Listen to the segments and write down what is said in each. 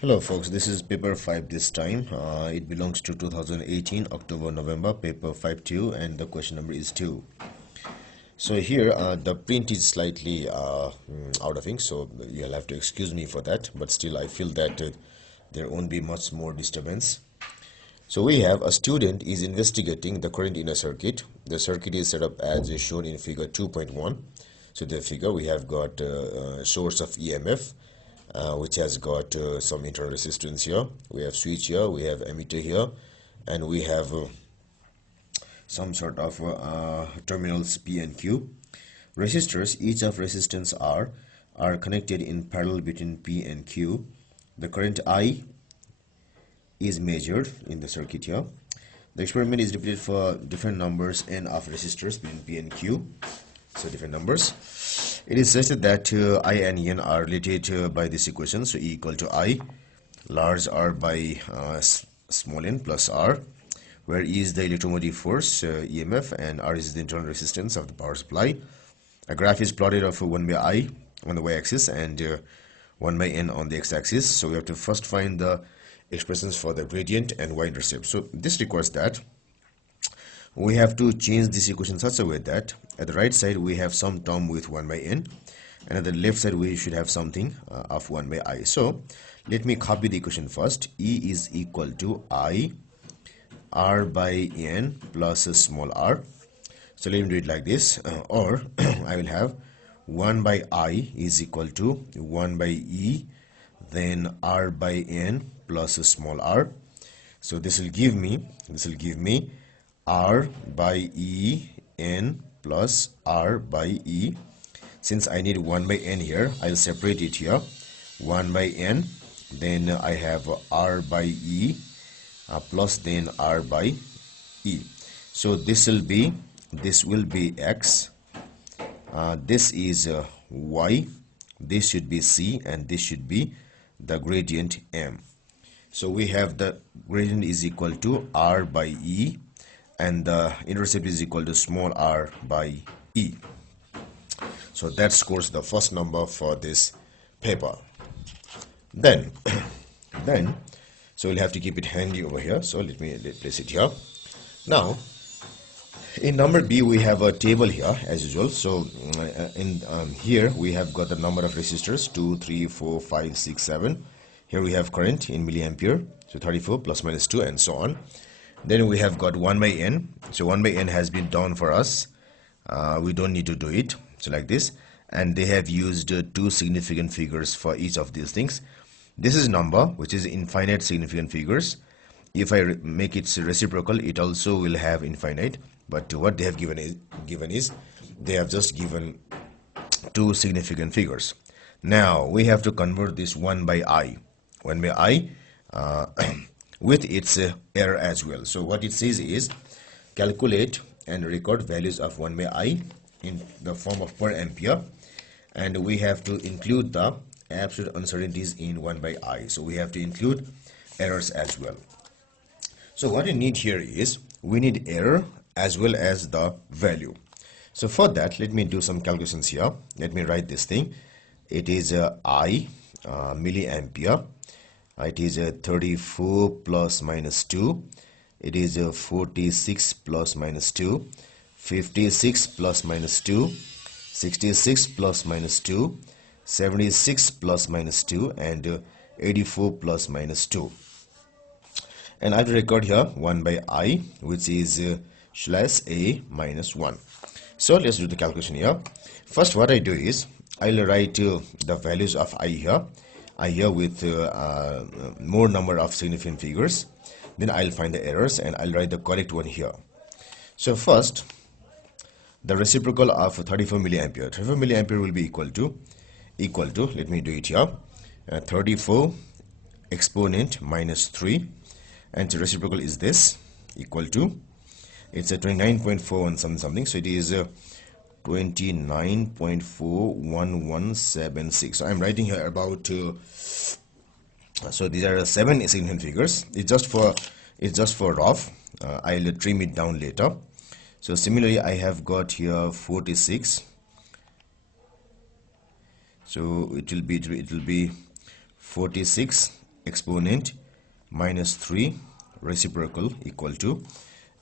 Hello folks, this is paper 5 this time. It belongs to 2018 October November paper 5-2 and the question number is 2. So here the print is slightly out of ink, so you'll have to excuse me for that, but still I feel that there won't be much more disturbance. So we have a student is investigating the current in a circuit. The circuit is set up as is shown in figure 2.1. So the figure we have got source of EMF, which has got some internal resistance here. We have switch here, we have emitter here, and we have some sort of terminals P and Q. Resistors, each of resistance R are connected in parallel between P and Q. The current I is measured in the circuit here. The experiment is repeated for different numbers n of resistors between P and Q, so different numbers. It is suggested that I and N are related by this equation, so E equal to I, large R by small n plus R, where E is the electromotive force, EMF, and R is the internal resistance of the power supply. A graph is plotted of 1 by I on the y-axis and 1 by N on the x-axis, so we have to first find the expressions for the gradient and y-intercept. So this requires that we have to change this equation such a way that at the right side we have some term with 1 by n, and at the left side we should have something of 1 by I. So let me copy the equation first. E is equal to I R by n plus a small r. So let me do it like this, or I will have 1 by I is equal to 1 by E, then R by n plus a small r. So this will give me R by E n plus R by E. Since I need 1 by n here, I'll separate it here. 1 by n, then I have R by E plus then R by E. So this will be X, this is Y, this should be C, and this should be the gradient M. So we have the gradient is equal to R by E, and the intercept is equal to small r by E. So that scores the first number for this paper. Then so we'll have to keep it handy over here, so let me place it here. Now in number B we have a table here as usual. So in here we have got the number of resistors 2, 3, 4, 5, 6, 7. Here we have current in milliampere, so 34 plus minus 2 and so on. Then we have got 1 by n. So 1 by n has been done for us. We don't need to do it. So like this. And they have used two significant figures for each of these things. This is number, which is infinite significant figures. If I make it reciprocal, it also will have infinite. But what they have given is they have just given two significant figures. Now we have to convert this 1 by I. 1 by I with its error as well. So what it says is calculate and record values of 1 by I in the form of per ampere, and we have to include the absolute uncertainties in 1 by I. So we have to include errors as well. So what we need here is we need error as well as the value. So for that, let me do some calculations here. Let me write this thing. It is I milliampere. It is 34 plus minus 2. It is 46 plus minus 2. 56 plus minus 2. 66 plus minus 2. 76 plus minus 2. And 84 plus minus 2. And I will record here 1 by I, which is slash A minus 1. So let's do the calculation here. First what I do is I'll write the values of I here with more number of significant figures. Then I'll find the errors and I'll write the correct one here. So first, the reciprocal of 34 milliampere. 34 milliampere will be equal to, let me do it here, 34 exponent minus 3, and the reciprocal is this, equal to, it's a 29.41 something, so it is 29.41176. So I'm writing here about so these are 7 significant figures. It's just for rough. I'll trim it down later. So similarly I have got here 46. So it will be 46 exponent minus 3 reciprocal equal to,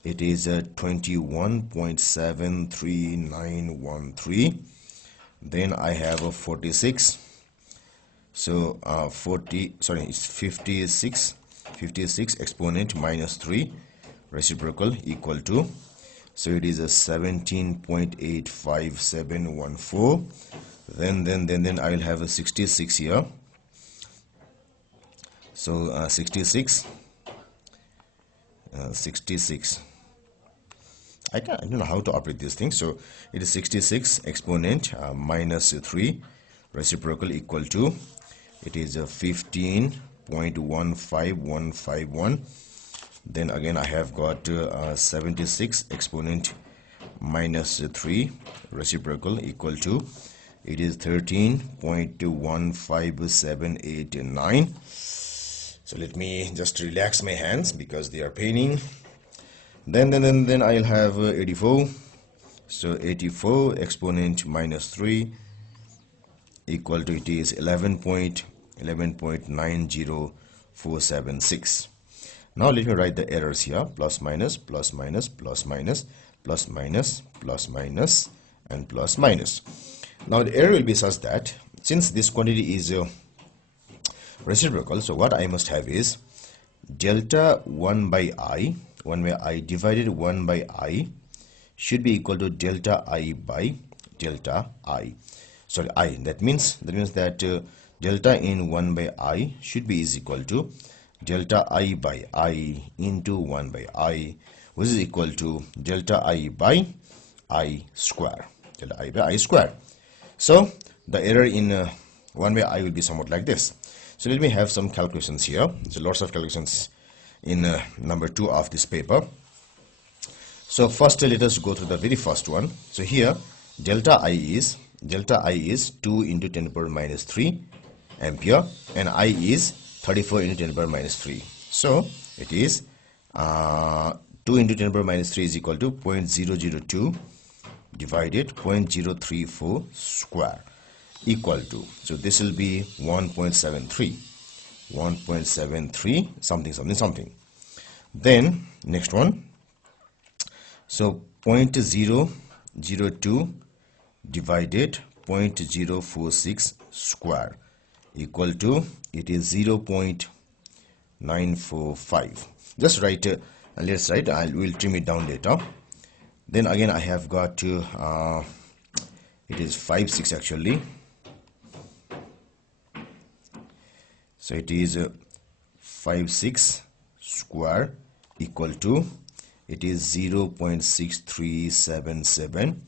it is 21.73913. Then I have a 46. So 56 exponent minus 3 reciprocal equal to, so it is a 17.85714. Then I will have a 66 here. So 66. I don't know how to operate this thing. So it is 66 exponent minus 3 reciprocal equal to, it is a 15.15151. Then again I have got 76 exponent minus 3 reciprocal equal to, it is 13.15789. So let me just relax my hands because they are paining. Then I'll have 84. So 84 exponent minus 3 equal to, it is 11.90476. Now let me write the errors here: plus minus, plus minus, plus minus, plus minus, plus minus, and plus minus. Now the error will be such that since this quantity is reciprocal, so what I must have is delta 1 by I divided 1 by I should be equal to delta I by delta I. Sorry, I. That means that delta in 1 by I should be is equal to delta I by I into 1 by I, which is equal to delta I by I square. Delta I by I square. So the error in 1 by I will be somewhat like this. So let me have some calculations here. So lots of calculations in number 2 of this paper. So first let us go through the very first one. So here delta I is 2 into 10 to the power minus 3 ampere, and I is 34 into 10 to the power minus 3. So it is 2 into 10 to the power minus 3 is equal to 0.002 divided 0.034 square equal to, so this will be 1.73 something. Then next one, so 0.002 divided 0.046 square equal to, it is 0.945. Just write, let's write, I will trim it down later. Then again I have got it is 56 actually. So it is 56 square equal to, it is 0.6377.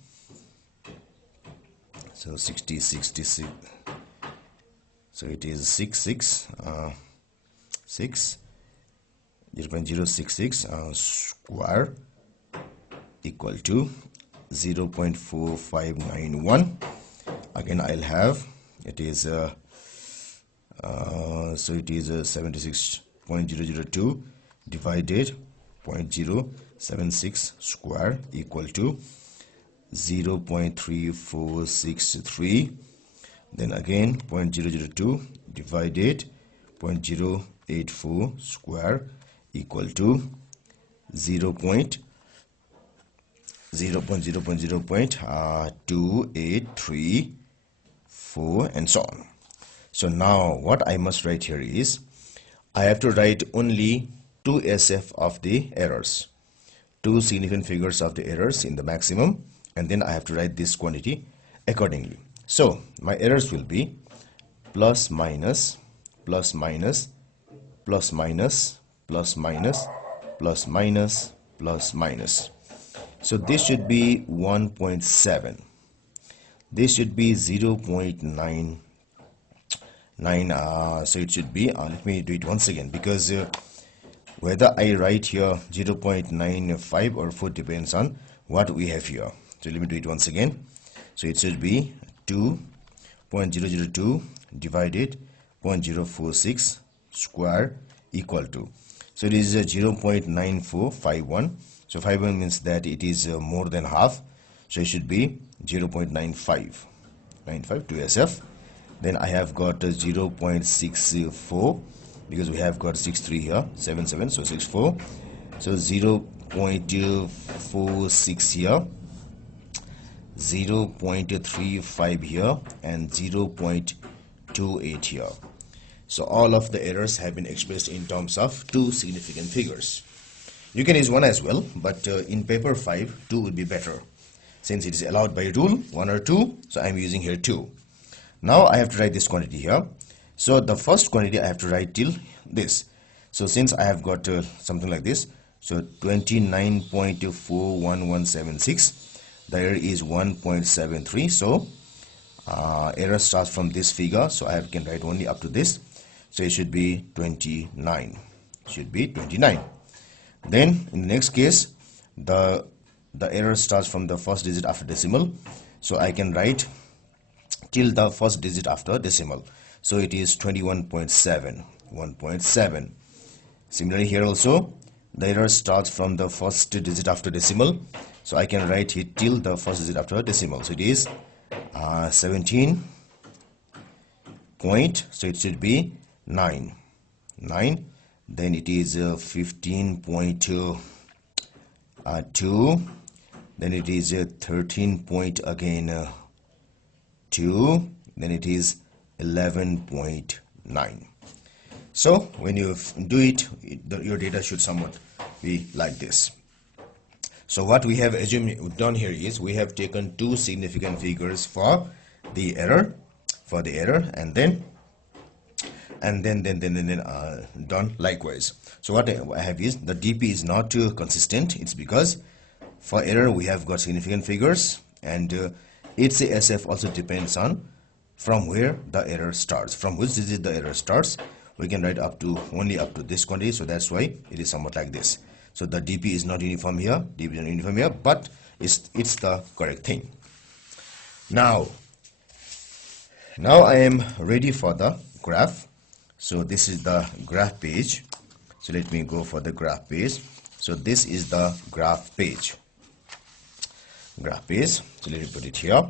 So 66. So it is 0.066 square equal to 0.4591. Again I'll have, it is so it is 76.002 divided 0.076 square equal to 0.3463. Then again 0.002 divided 0.084 square equal to 0.2834 and so on. So now what I must write here is, I have to write only 2 SF of the errors, 2 significant figures of the errors in the maximum, and then I have to write this quantity accordingly. So my errors will be plus minus, plus minus, plus minus, plus minus, plus minus, plus minus. So this should be 1.7. This should be 0.99. So it should be, let me do it once again, because whether I write here 0.95 or 4 depends on what we have here. So let me do it once again. So it should be 2.002 divided 0.046 square equal to, so it is 0.9451. So 51 means that it is more than half, so it should be 0.95 to SF. Then I have got 0.64 because we have got 63 here, 77, so 64, so 0.46 here, 0.35 here, and 0.28 here. So all of the errors have been expressed in terms of two significant figures. You can use one as well, but in paper 5, 2 would be better. Since it is allowed by rule, 1 or 2, so I am using here 2. Now I have to write this quantity here. So the first quantity I have to write till this. So since I have got something like this, so 29.41176, the error is 1.73. So error starts from this figure, so I can write only up to this. So it should be 29. Should be 29. Then in the next case, the error starts from the first digit after decimal, so I can write till the first digit after decimal. So it is 21.7, 1.7. Similarly here also, the error starts from the first digit after decimal, so I can write it till the first digit after decimal. So it is 17 point, so it should be 9. Then it is 15.2, then it is 13 point again 2, then it is 11.9. So when you do it, your data should somewhat be like this. So what we have done here is we have taken two significant figures for the error, and then done likewise. So what I have is the DP is not consistent. It's because for error we have got significant figures, and its SF also depends on from where the error starts, from which digit the error starts. We can write only up to this quantity, so that's why it is somewhat like this. So the DP is not uniform here, but it's the correct thing. Now I am ready for the graph. So this is the graph page. So let me go for the graph page. So this is the graph page. So let me put it here.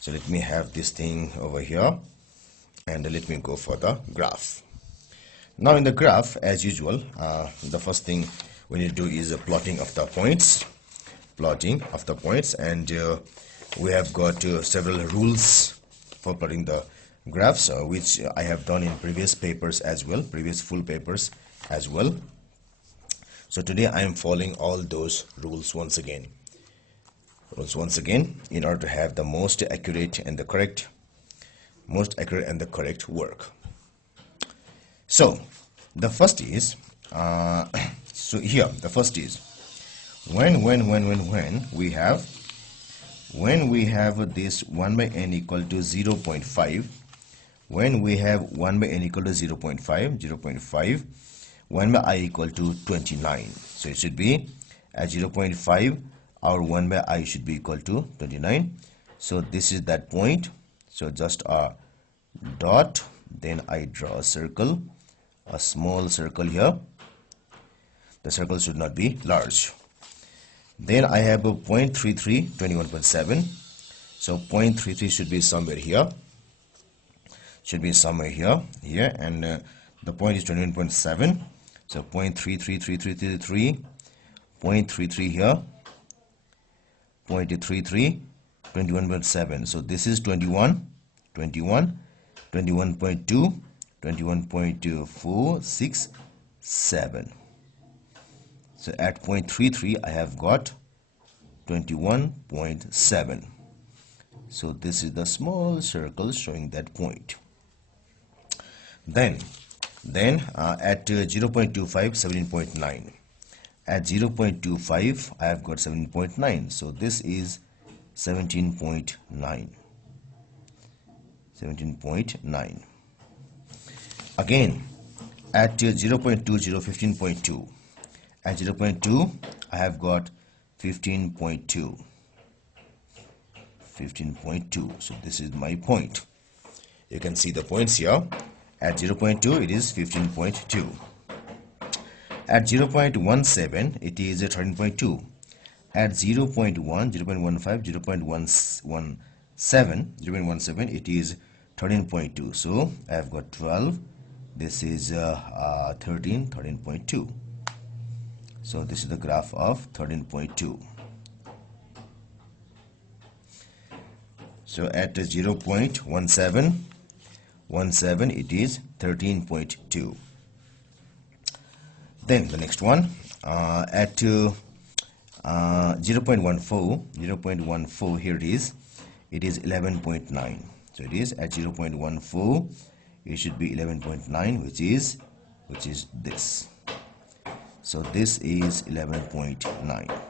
So let me have this thing over here, and let me go for the graph. Now in the graph, as usual, the first thing we need to do is a plotting of the points. And we have got several rules for plotting the graphs, which I have done in previous papers as well, previous full papers as well. So today I am following all those rules once again in order to have the most accurate and the correct work. So the first is when we have this 1 by n equal to 0.5, when we have 1 by n equal to 0.5, 1 by I equal to 29. So it should be at 0.5, our 1 by I should be equal to 29. So this is that point. So just a dot, then I draw a circle, a small circle here. The circle should not be large. Then I have a 0.33, 21.7. So 0.33 should be somewhere here. Here, and the point is 21.7. So 0.33, 0.33 here, 0.33, 21.7. So this is 21, 21.2, 21.467. So at 0.33 I have got 21.7. So this is the small circle showing that point. Then at 0.25, 17.9. At 0.25 I have got 17.9. So this is 17.9. 17.9. Again at 0.20, 15.2. At 0.2 I have got 15.2. 15.2. So this is my point. You can see the points here. At 0.2 it is 15.2. At 0.17 it is 13.2. At 0.1, 0.15, 0.17 it is 13.2. So I have got 12, This is 13.2. So this is the graph of 13.2. So at 0.1717 it is 13.2. Then the next one at 0.14 here it is 11.9. So it is at 0.14 it should be 11.9, which is this. So this is 11.9.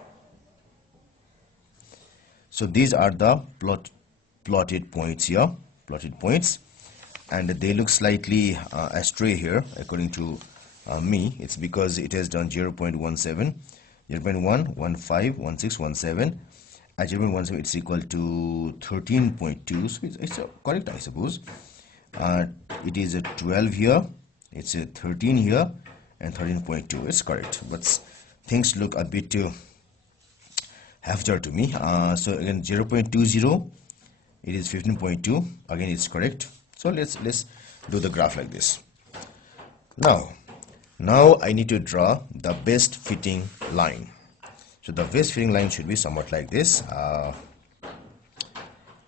So these are the plotted points here, plotted points, and they look slightly astray here according to me. It's because it has done 0.17, 0.1, 16, 17. At 0.17 it's equal to 13.2, so it's correct, I suppose. It is a 12 here, it's a 13 here, and 13.2. It's correct, but things look a bit heftier to me. So again 0.20 it is 15.2. Again it's correct. So let's do the graph like this. Now I need to draw the best fitting line. So the best fitting line should be somewhat like this.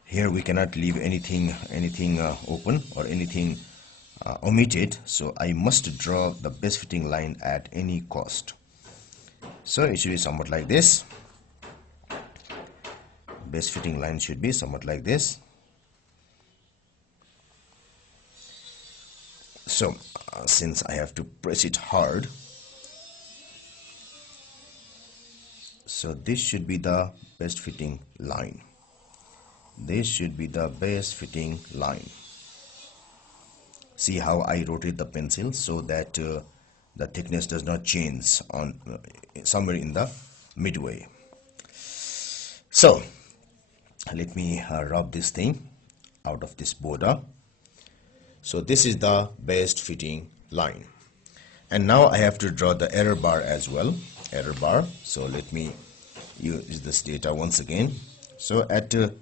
Here we cannot leave anything open or anything omitted, so I must draw the best fitting line at any cost. So it should be somewhat like this. Best fitting line should be somewhat like this. So since I have to press it hard, so this should be the best fitting line. This should be the best fitting line. See how I rotate the pencil so that the thickness does not change on somewhere in the midway. So let me rub this thing out of this border. So this is the best fitting line, and now I have to draw the error bar as well. Error bar. So let me use this data once again. So at the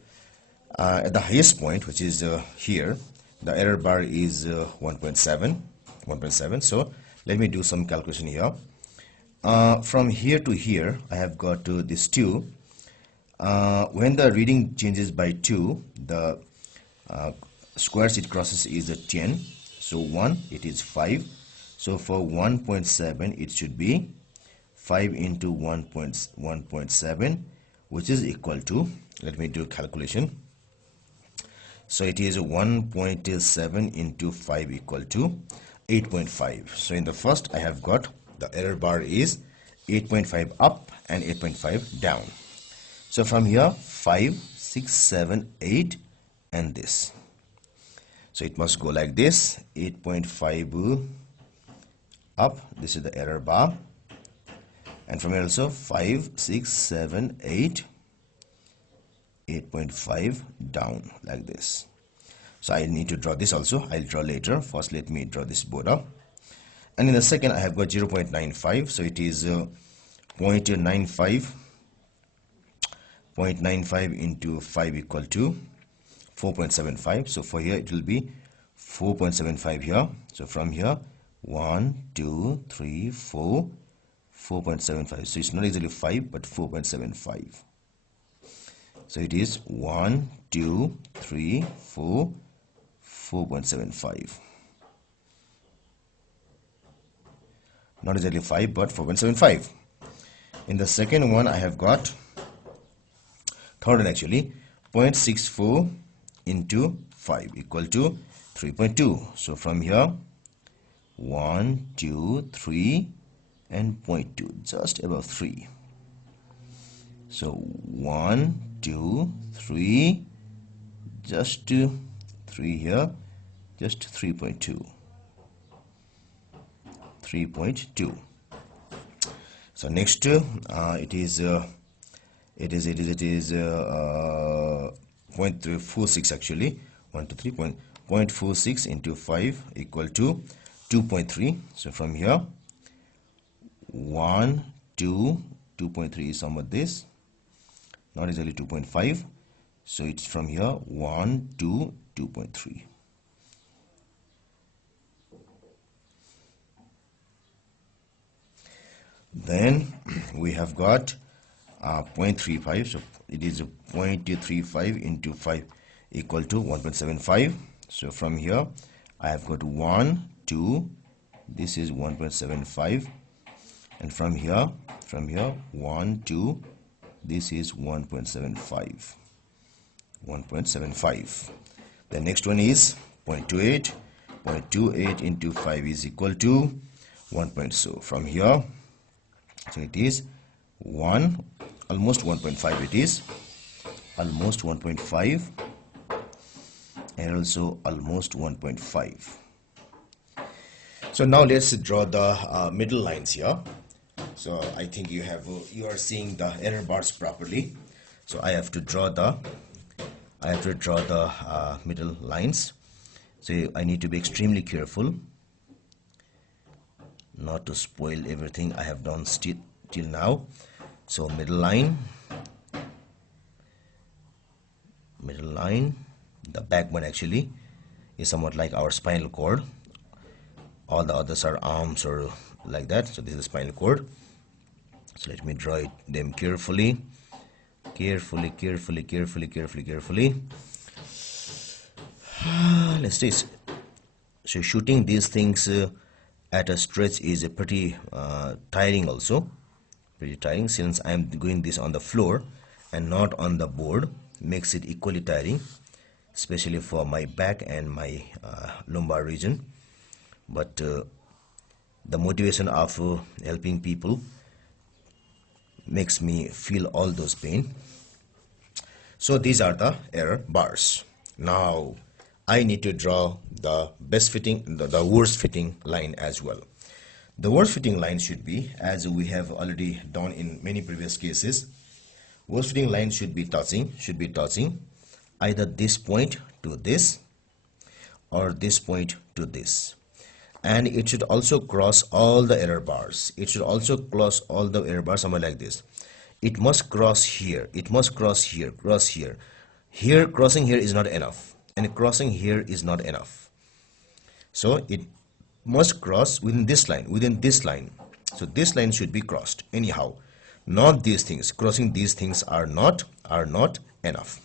highest point, which is here, the error bar is 1.7. So let me do some calculation here. From here to here I have got this 2. When the reading changes by 2, the squares it crosses is a 10. So 1, it is 5. So for 1.7 it should be 5 into 1.7, which is equal to, let me do calculation. So it is 1.7 into 5 equal to 8.5. So in the first I have got the error bar is 8.5 up and 8.5 down. So from here 5, 6, 7, 8 and this. So it must go like this, 8.5 up, this is the error bar, and from here also 5, 6, 7, 8, 8.5 down like this. So I need to draw this also. I'll draw later. First let me draw this border, and in the second I have got 0.95. so it is 0.95 into 5 equal to 4.75. so for here it will be 4.75 here. So from here 1, 2, 3, 4, 4.75. so it's not exactly 5 but 4.75. So it is 1, 2, 3, 4, 4.75. Not exactly 5 but 4.75. In the second one I have got, third one actually, 0.64 into 5 equal to 3.2. So from here 1, 2, 3 and 0.2, just above 3. So 1, 2, 3, just 3 here, just 3.2. 3.2. So next it is 0.46 actually. 1 to 3 0.46 into 5 equal to 2.3. So from here 1, 2, 2.3 is somewhat this, not exactly 2.5. So it's from here 1 to 2.3. Then we have got 0.35, so it is 0.35 into 5 equal to 1.75. So from here I have got 1 2, this is 1.75, and from here 1 2, this is 1.75. The next one is 0.28. 0.28 into 5 is equal to 1. So from here, so it is 1, almost 1.5, it is almost 1.5, and also almost 1.5. So now let's draw the middle lines here. So I think you are seeing the error bars properly. So I have to draw the middle lines. So I need to be extremely careful not to spoil everything I have done till now. So middle line, the backbone actually is somewhat like our spinal cord. All the others are arms or like that. So this is the spinal cord. So let me draw them carefully. Let's see. So shooting these things at a stretch is a pretty tiring also. Pretty tiring, since I am doing this on the floor and not on the board, makes it equally tiring, especially for my back and my lumbar region. But the motivation of helping people makes me feel all those pain. So these are the error bars. Now I need to draw the best fitting, the worst fitting line as well. The worst fitting line should be, as we have already done in many previous cases, worst fitting line should be touching either this point to this or this point to this, and it should also cross all the error bars. It should also cross all the error bars, somewhere like this. It must cross here, it must cross here, cross here. Here, crossing here is not enough, and crossing here is not enough. So it must cross within this line, So this line should be crossed anyhow, not these things. Crossing these things are not enough.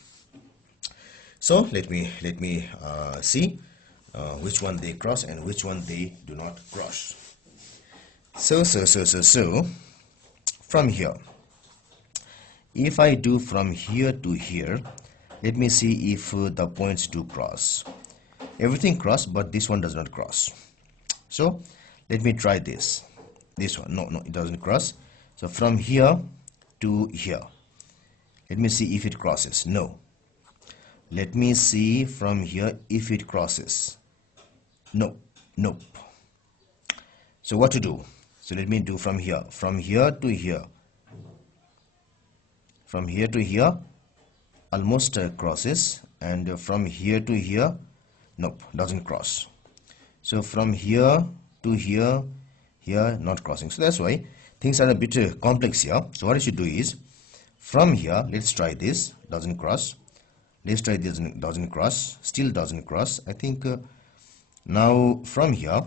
So let me see which one they cross and which one they do not cross. So from here, if I do from here to here, let me see if the points do cross. Everything cross, but this one does not cross. So let me try this one. No, it doesn't cross. So from here to here, let me see if it crosses. No. Let me see from here if it crosses. No, nope. So what to do? So let me do from here to here, from here to here, almost crosses, and from here to here, nope, doesn't cross. So from here to here, not crossing. So that's why things are a bit complex here. So what I should do is, from here, let's try this, doesn't cross. Let's try this, doesn't cross, still doesn't cross. I think now from here,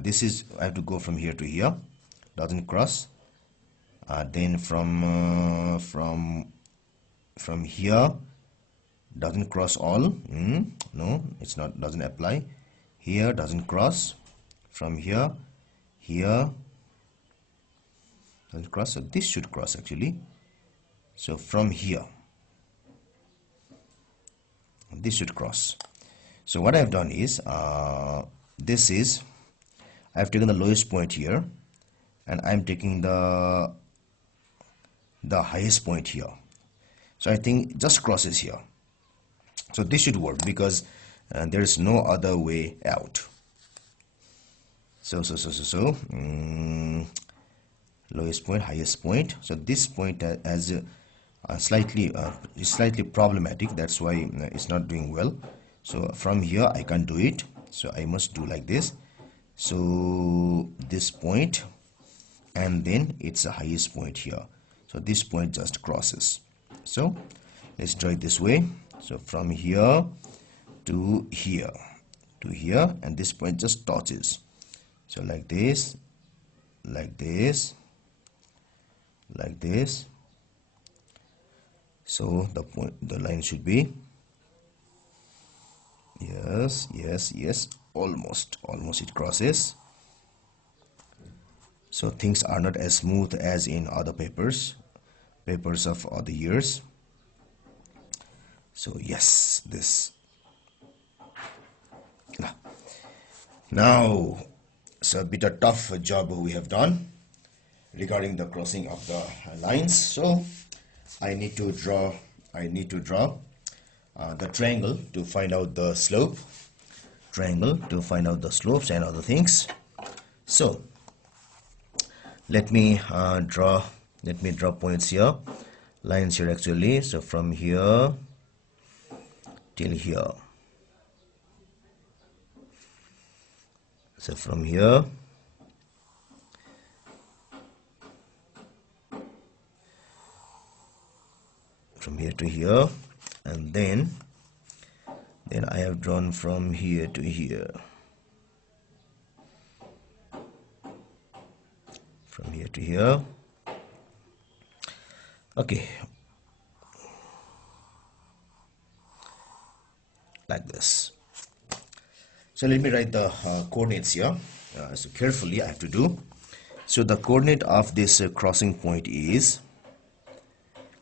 this is, I have to go from here to here, doesn't cross. Then from here, doesn't cross all. No, it's not, doesn't apply. Here doesn't cross. From here doesn't cross. So this should cross actually. So from here, this should cross. So what I have done is, I have taken the lowest point here, and I am taking the highest point here. So I think just crosses here. So this should work, because there is no other way out. So lowest point, highest point. So this point has is slightly problematic. That's why it's not doing well. So from here I can't do it. So I must do like this. So this point, and then it's the highest point here. So this point just crosses. So let's draw it this way. So from here to here, and this point just touches. So like this, like this, like this. So the line should be, yes, yes, yes, almost it crosses. So things are not as smooth as in other papers of other years. So yes, this. Now it's a bit of tough job we have done regarding the crossing of the lines. So I need to draw the triangle to find out the slope, and other things. So let me draw points here, lines here actually. So from here till here, so from here to here, and then I have drawn from here to here, from here to here. Okay, like this. So let me write the coordinates here. So carefully I have to do. So the coordinate of this crossing point is,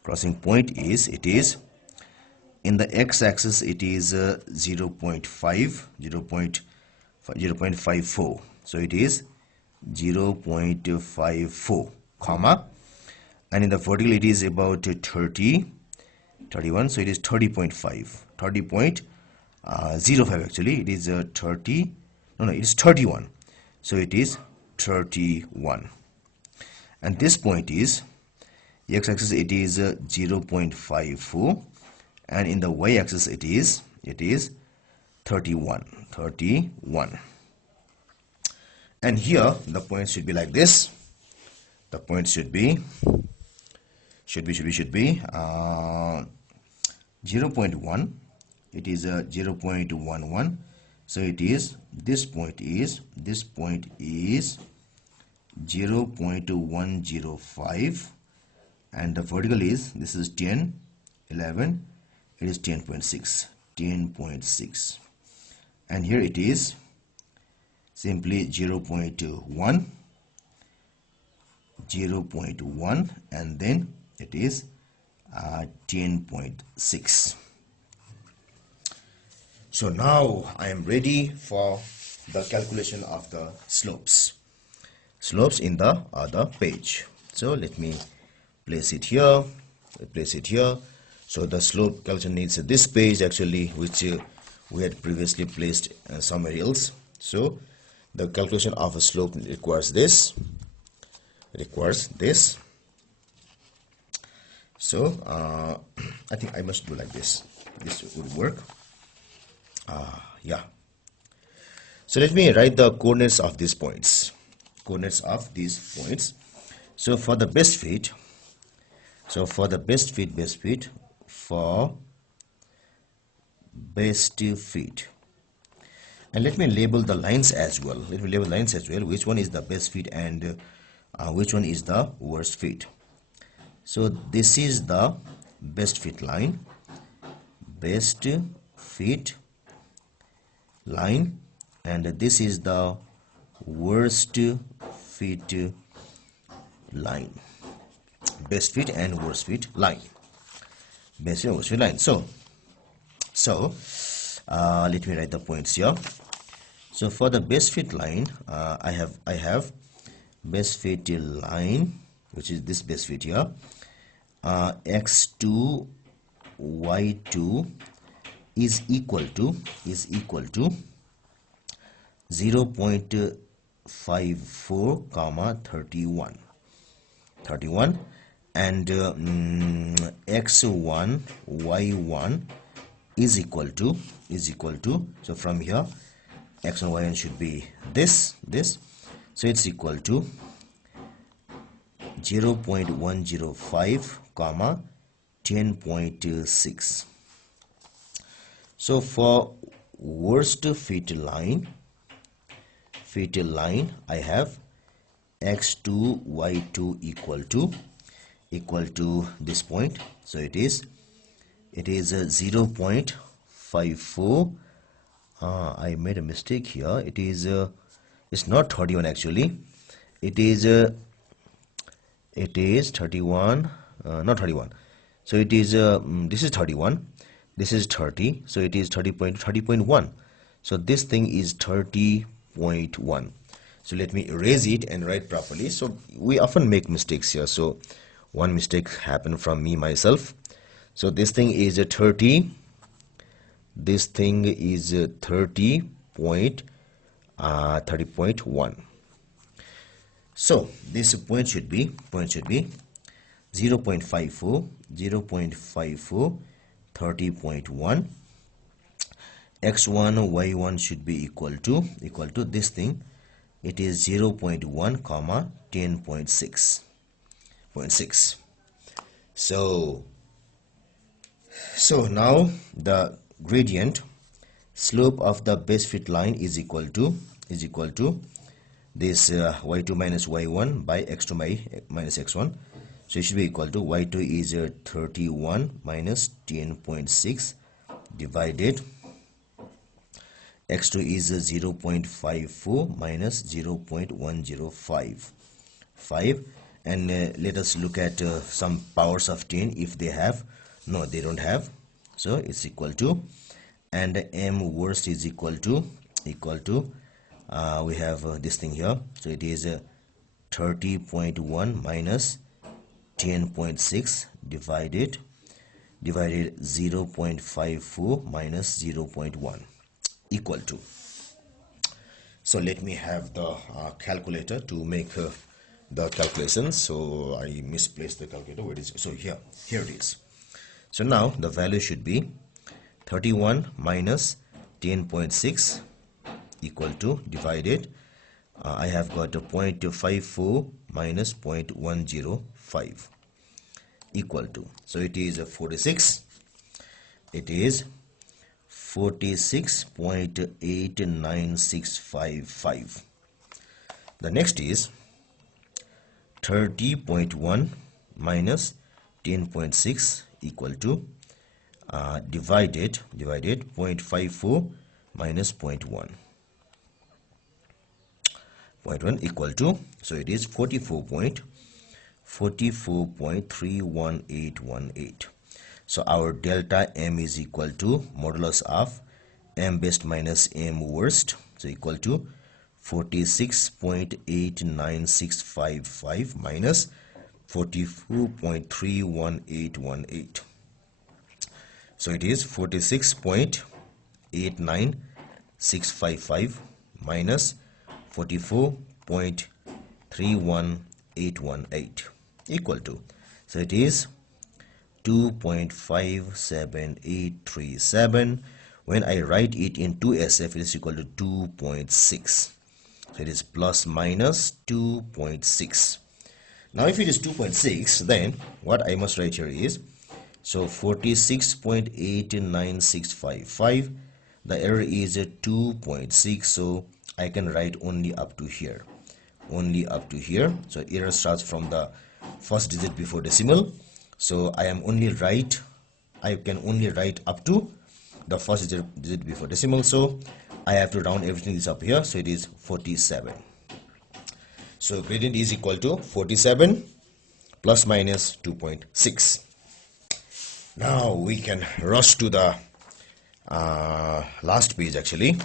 it is in the x-axis, it is 0.54. So it is 0.54 comma, and in the vertical it is about 31. So it is 30.05 actually. It is 30, no, it is 31. So it is 31, and this point is, the x-axis it is 0.54, and in the y-axis it is 31. And here the points should be like this. The points should be 0.1. It is 0.11. So it is, this point is 0.105, and the vertical is, this is 10, 11, it is 10.6, and here it is simply 0.1, and then it is 10.6. So now I am ready for the calculation of the slopes in the other page. So let me place it here. So the slope calculation needs this page actually, which we had previously placed somewhere else. So the calculation of a slope requires this. So I think I must do like this. This would work. Yeah. So let me write the coordinates of these points. So for the best fit, and let me label the lines as well. Which one is the best fit and which one is the worst fit. So this is the best fit line, and this is the worst fit line. Best fit and worst fit line. So let me write the points here. So for the best fit line, I have best fit line, which is this best fit here. X2 Y2 is equal to 0.54 comma 31, and x1 y1 is equal to, so from here x and y1 should be this, so it's equal to 0.105 comma 10.6. So for worst fit line, fit line, I have x2 y2 equal to this point. So it is 0.54. I made a mistake here. It is it's not 31 actually. It is 31, not 31. So it is this is 31, this is 30, so it is 30.1. So this thing is 30.1. So let me erase it and write properly. So we often make mistakes here, so one mistake happened from me myself. So this thing is a 30, this thing is 30.1. So this point should be 0.54, 30.1. x1 y1 should be equal to this thing. It is 0.1 comma 10.6. So now the gradient slope of the best fit line is equal to this y2 minus y1 by x2 minus x1. So it should be equal to y2 is 31 minus 10.6 divided x2 is 0.54 minus 0.105, and let us look at some powers of 10 if they have. No, they don't have, so it's equal to, and m worst is equal to we have this thing here, so it is 30.1 minus 10.6 divided 0.54 minus 0.1 equal to. So let me have the calculator to make the calculation. So I misplaced the calculator. Where is it? So here it is. So now the value should be 31 minus 10.6 equal to divided I have got a 0.54 minus 0.105 equal to, so it is a 46. It is 46.89655. The next is 30.1 minus 10.6 equal to divided 0.54 minus 0.1 equal to, so it is 44.31818. So our delta m is equal to modulus of m best minus m worst, so equal to 46.89655 minus 44.31818. So it is 46.89655 minus 44.31818 equal to, so it is 2.57837. When I write it in 2SF, it is equal to 2.6. So it is plus minus 2.6. Now if it is 2.6, then what I must write here is, so 46.89655, the error is 2.6, so I can write only up to here, so error starts from the first digit before decimal, so I can only write up to the first digit before decimal, so I have to round everything is up here, so it is 47. So gradient is equal to 47 plus minus 2.6. Now we can rush to the last page actually.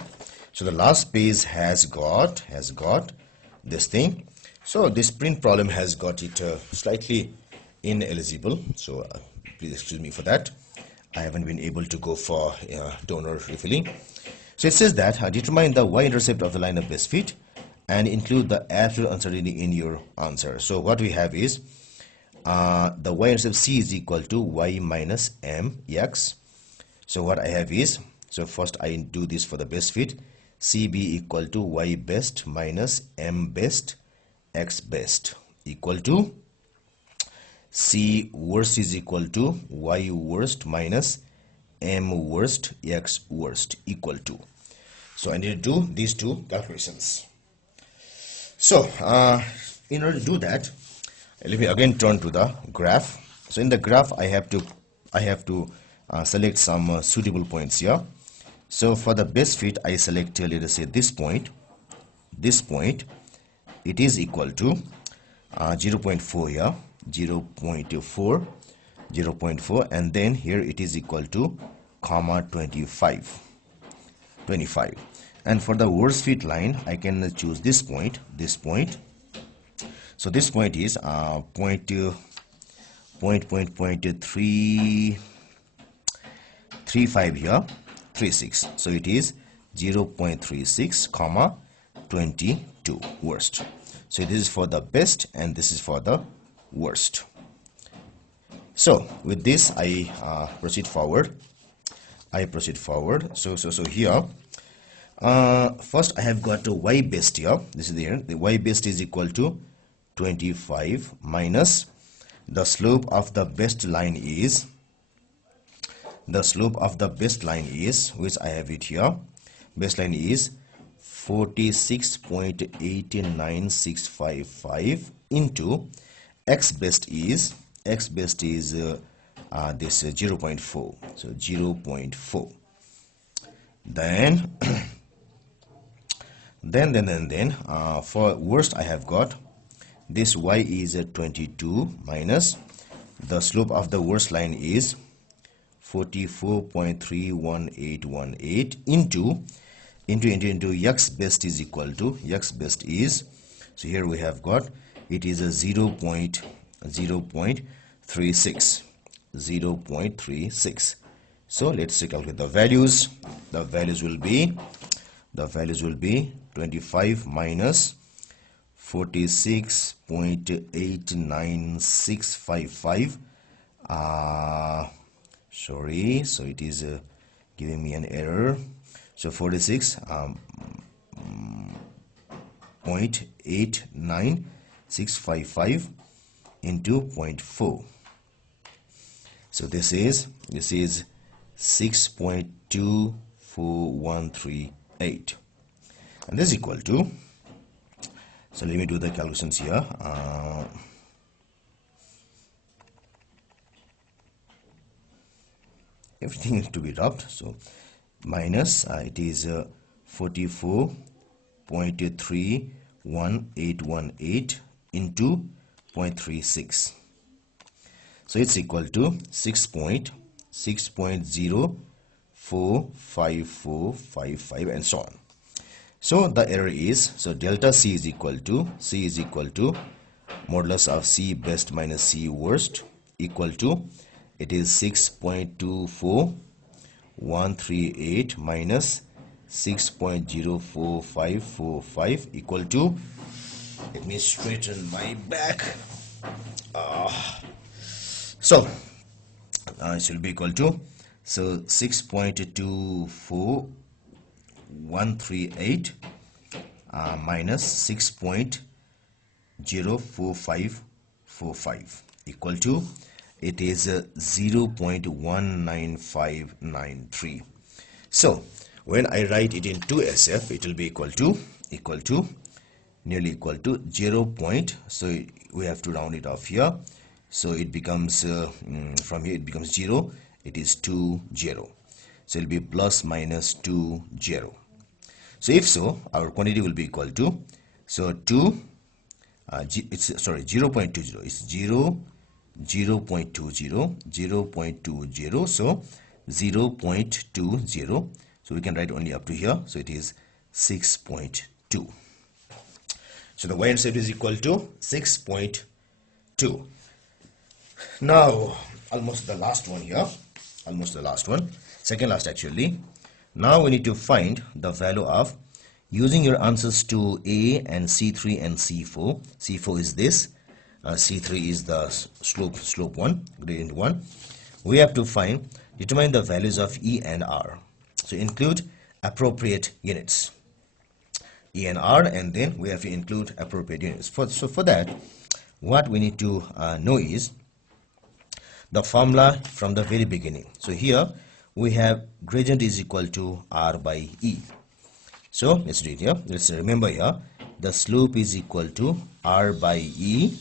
So the last page has got this thing. So this print problem has got it slightly ineligible, so please excuse me for that. I haven't been able to go for donor refilling. So it says that determine the y-intercept of the line of best fit and include the absolute uncertainty in your answer. So what we have is the y-intercept c is equal to y minus mx. So what I have is, so first I do this for the best fit, cb equal to y best minus m best x best equal to c worst is equal to y worst minus m worst x worst equal to. So I need to do these two calculations. So in order to do that, let me again turn to the graph. So in the graph I have to select some suitable points here. So for the best fit I select, let us say this point, it is equal to 0.4 here, 0.4, and then here it is equal to comma 25. And for the worst fit line I can choose this point. So this point is point 335 here, 36. So it is 0.36 comma 22 worst. So this is for the best and this is for the worst. So with this I proceed forward. So here first I have got a y best here. This is there. The y best is equal to 25 minus the slope of the best line is, which I have it here, best line is 46.89655 into x best is this 0.4. So 0.4. Then for worst I have got this y is 22 minus the slope of the worst line is 44.31818 into x best is equal to so here we have got it is a 0.36. So let's calculate the values. The values will be 25 minus 46.89655. Sorry, so it is giving me an error. So 46.89655 into 0.4. So this is 6.2438, and this is equal to, so let me do the calculations here. Everything is to be dropped, so minus it is 44.31818 into 0.36. So it's equal to 6.045455 and so on. So the error is, so delta C is equal to modulus of C best minus C worst equal to, it is 6.24138 minus 6.04545 equal to, let me straighten my back. So it will be equal to, so 6.24138 minus 6.04545 equal to, it is 0.19593. So when I write it in 2SF, it will be nearly equal to 0. So we have to round it off here. So it becomes from here it becomes 0. It is 20. So it will be plus minus 20. So if so, our quantity will be equal to, so 0.20. It's 0.20. So 0.20. So we can write only up to here. So it is 6.2. So the y-intercept is equal to 6.2. Now almost the last one here, second last actually. Now we need to find the value of, using your answers to A and C3 and C4. C4 is this, C3 is the slope one, gradient one. We have to determine the values of E and R. So include appropriate units, E and R, and then we have to include appropriate units. So for that, what we need to know is the formula from the very beginning. So here we have gradient is equal to R by E. So let's do it here. Let's remember here, the slope is equal to R by E,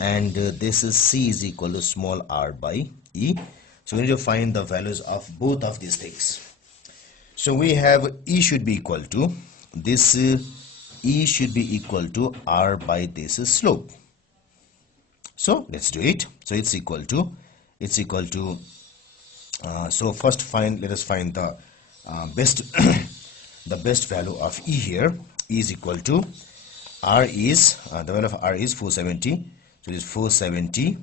and this is C is equal to small r by E. So we need to find the values of both of these things. So we have E should be equal to this, E should be equal to R by this slope. So let's do it. So it's equal to so first let us find the best the best value of E here. E is equal to R is the value of R is 470. So it is 470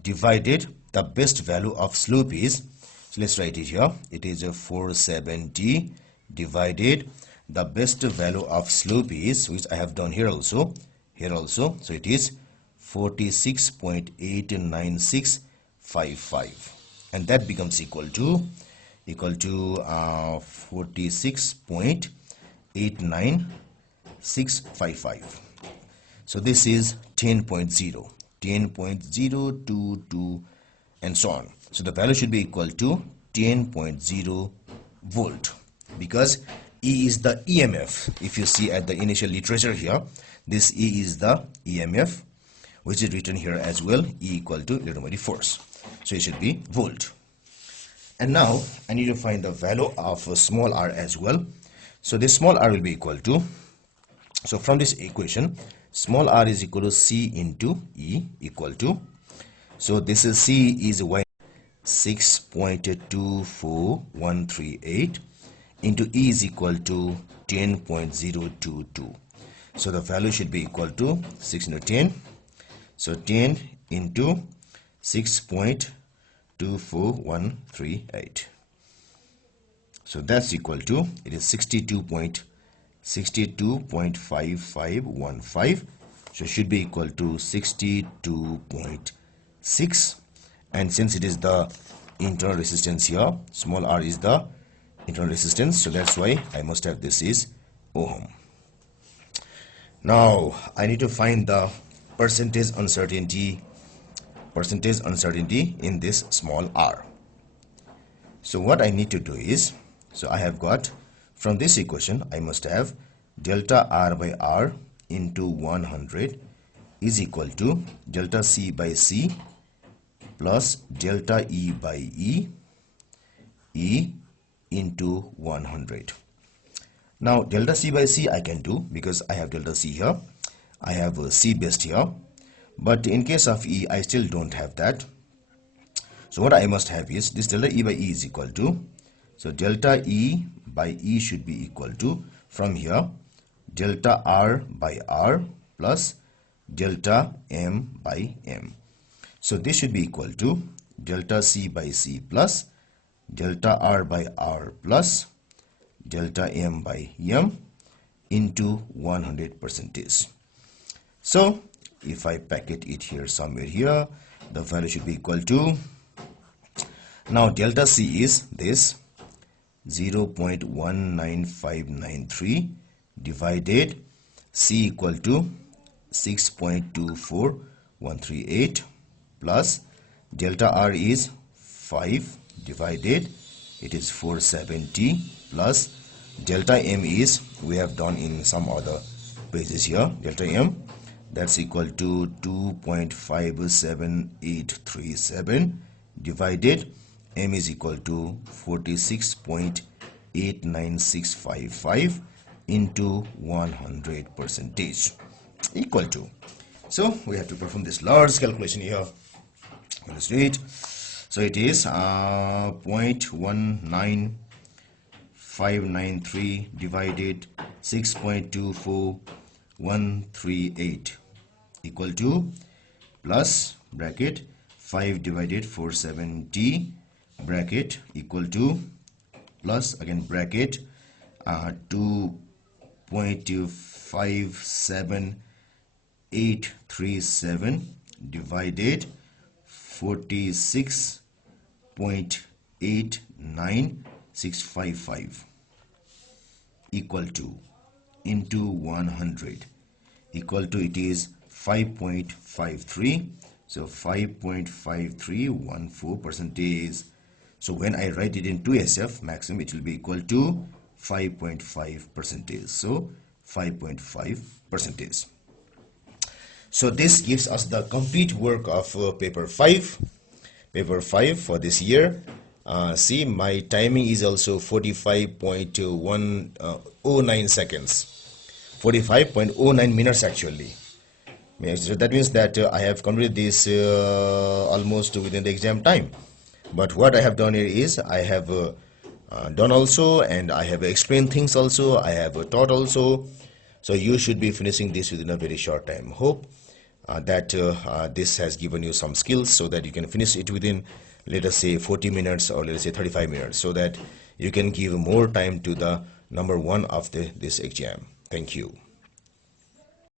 divided the best value of slope is, so let's write it here, it is a 470 divided the best value of slope is, which I have done here also, so it is 46.89655, and that becomes equal to 46.89655. So this is 10.0, 10.022 and so on. So the value should be equal to 10.0 volt, because E is the EMF. If you see at the initial literature here, this E is the EMF, which is written here as well, E equal to electromagnetic force. So it should be volt. And now I need to find the value of small r as well. So this small r will be equal to, so from this equation, small r is equal to C into E equal to, so this is C is 6.24138 into E is equal to 10.022. So the value should be equal to 6 into 10. So 10 into 6.24138. So that's equal to, it is 62.5515. So it should be equal to 62.6. And since it is the internal resistance here, small r is the internal resistance, so that's why I must have this is ohm. Now I need to find the percentage uncertainty in this small r. So what I need to do is, so I have got from this equation, I must have delta r by r into 100 is equal to delta c by c plus delta E by E into 100. Now delta C by C I can do because I have delta C here, I have C based here, but in case of E I still don't have that. So what I must have is this delta E by E is equal to, so delta E by E should be equal to, from here, delta R by R plus delta M by M. So this should be equal to delta C by C plus delta R by R plus delta M by M into 100%. So if I packet it here somewhere here, the value should be equal to, now delta C is this 0.19593 divided C equal to 6.24138 plus delta R is 5 divided, it is 470 plus delta M is, we have done in some other pages here, delta M, that's equal to 2.57837 divided M is equal to 46.89655 into 100% equal to. So we have to perform this large calculation here. Let's do it. So it is 0.19593 divided 6.24138 equal to plus bracket 5 divided 470 bracket equal to plus again bracket 2.57837 divided 46.89655 equal to into 100 equal to, it is 5.53. So 5.5314%. So when I write it in 2SF maximum, it will be equal to 5.5%. So 5.5%. So this gives us the complete work of paper 5 for this year. See, my timing is also 45.109 seconds, 45.09 minutes actually. So that means that I have completed this almost within the exam time. But what I have done here is I have done also, and I have explained things also, I have taught also. So you should be finishing this within a very short time. Hope that this has given you some skills so that you can finish it within, let us say, 40 minutes or let us say 35 minutes, so that you can give more time to the number 1 of this exam. Thank you.